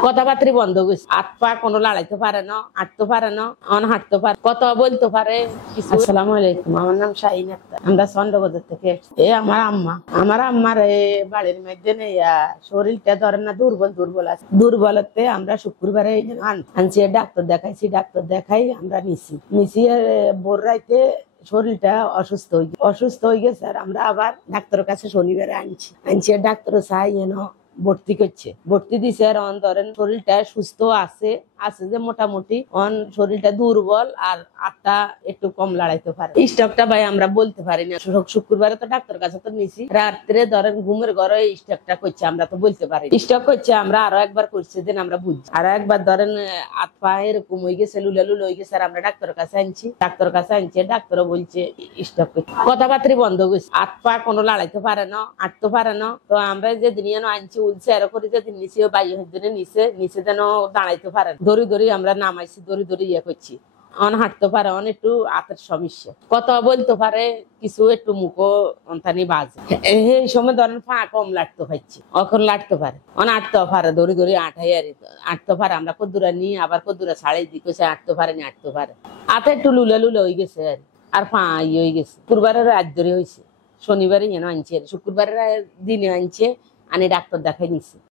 কথাবার্তা বন্ধ গেছে, হাত পা কোনো লাড়াইতে পারে না, হাঁটতে পারে না, হাঁটতে পারে, কথা বলতে পারে কিছু। আসসালামু আলাইকুম, আমার নাম শাহিন আক্তার, আমরা চন্দ্রগড় থেকে এসেছি। আমার আম্মার বাড়ির মধ্যে শরীরটা ধরেন না দুর্বল আছে। দুর্বলতে আমরা শুক্রবারে আনছি, ডাক্তার দেখাই আমরা নিছি ভোর রাইতে শরীরটা অসুস্থ হয়ে গেছে। আর আমরা আবার ডাক্তারের কাছে শনিবারে আনছি ডাক্তার চাই ভর্তি করছে, ভর্তি দিছে। আর ধরেন শরীরটা সুস্থ আছে যে মোটামুটি, শরীরটা দুর্বল আর আটটা একটু কম লাড়াইতে পারে। স্টকটা ভাই আমরা বলতে পারি না, শুক্রবারে তো ডাক্তার কাছে তো নিছি, রাত্রে ধরেন ঘুমের ঘরে স্টকটা করছে, আমরা তো বলতে পারি স্টক করছে। আমরা আরো একবার করছে দিন আমরা বুঝছি, আরো একবার ধরেন হাত পা এরকম হয়ে গেছে, লুলালুল হয়ে গেছে। আর আমরা ডাক্তারের কাছে আনছি, ডাক্তারও বলছে স্টক করছে। কথাবার্তা বন্ধ গেছে, হাত পা কোনো লাড়াইতে পারে না, হাঁটতে পারে না। তো আমরা যেদিন আনছি উলছে এর করে যেদিন নিচে দিনে নিচে যেন দাঁড়াইতে পারে, দড়ি আমরা নামাইছি, দড়ি করছি। হাঁটতে পারে, একটু হাতের সমস্যা, কথা বলতে পারে কিছু, একটু মুখো অন্তানি বাজে। এই সময় ধরেন পা কম লাটতে পারছি, এখন লাটতে পারে, হাঁটতেও পারে, দড়ি আঠাই আর হাঁটতে পারে। আমরা কদ্দুরা নিয়ে আবার কদ্দুরা ছাড়াই দিকে হাঁটতে পারে। হাতে একটু লুলা হয়ে গেছে আর পা হয়ে গেছে। শুক্রবারের রাত ধরে হয়েছে, শনিবারে আনছে, শুক্রবারের দিনে আনছে, ডাক্তার দেখাই নিছি।